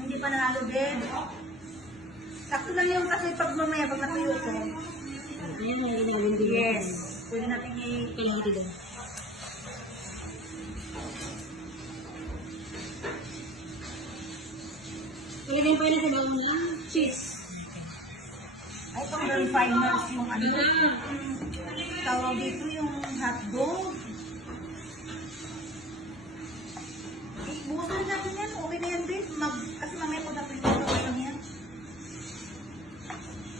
Hindi pa nanalo din. Sakto lang yung kasi pag mamaya, pag natuyo ko. Ayan, may ilalim din. Yes. Pwede natin Kalahati daw. Ilagay pa yun sa baon lang. cheese. Ay, pang grand finals yung ano. Tawag dito yung hotdog. Bukasan natin yan. Okay na yan, babe. Kasi mamaya po dapat yung okay lang yan.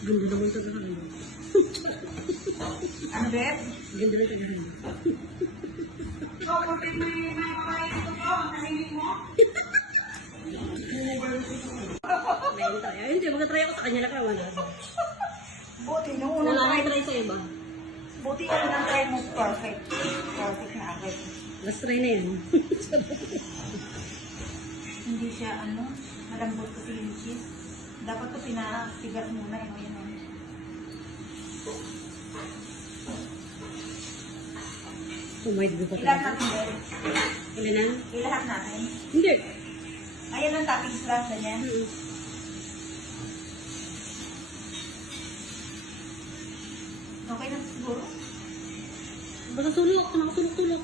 Ganda naman ito na ano. Ano, babe? Ganda rin ito na ano. Ikaw, kapit may papayin ko po. Nahingin mo? Ayun ito. Ayun, hindi. Magka-try ako sa kanya lang. Wala. Buti, nung unang Wala try. na try sa iba. Buti yung unang try mo, perfect. Perfect na agad. Last try na yan. Hindi siya, malambot kasi yung cheese. Dapat ito pinatigas muna. Yun. Kumaid ko pa Ilahat talaga. natin, babe. Ilan na? Ilahat natin. Hindi. Ayan ang toppings lang, ganyan. Okay na siguro. Baka sulok. Nakasulok-sulok.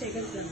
Seconds lang.